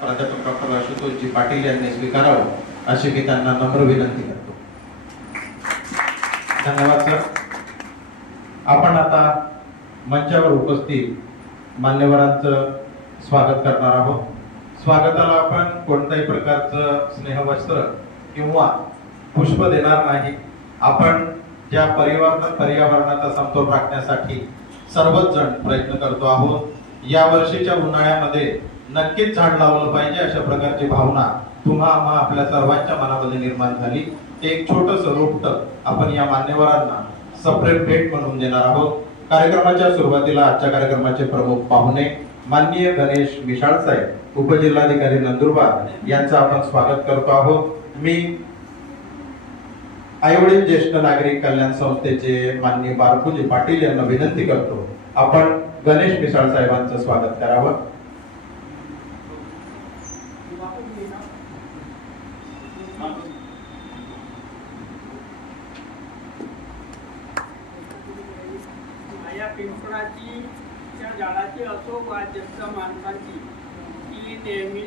प्राध्यापक डॉक्टर आशुतोषजी पाटील यांनी स्वीकारावं अशी मी त्यांना नम्र विनंती करतो. धन्यवाद सर. आपण आता मंचावर उपस्थित मान्यवरांचं स्वागत करणार आहोत. स्वागताला आपण कोणत्याही प्रकारचं स्नेहवस्त्र किंवा पुष्प देणार नाही. आपण ज्या परिवार पर्यावरणाचा समतोल राखण्यासाठी सर्वच जण प्रयत्न करतो आहोत. या वर्षीच्या उन्हाळ्यामध्ये नक्कीच झाड लावलं पाहिजे अशा प्रकारची भावना तुम्हा आम्हा आपल्या सर्वांच्या मनामध्ये निर्माण झाली. ते एक छोटस रोपट आपण या मान्यवरांना सपरेट भेट म्हणून देणार आहोत. कार्यक्रमाच्या सुरुवातीला आजच्या कार्यक्रमाचे प्रमुख पाहुणे माननीय गणेश मिशाळ साहेब उपजिल्हाधिकारी नंदुरबार यांचं आपण स्वागत करतो आहोत. मी आईवडील ज्येष्ठ नागरिक कल्याण संस्थेचे माननीय बारकुजी पाटील यांना विनंती करतो आपण गणेश मिसाळ साहेबांचं स्वागत करावं. पिंपळाची झाडाची असो वा ज्येष्ठ माणसाची. ती नेहमी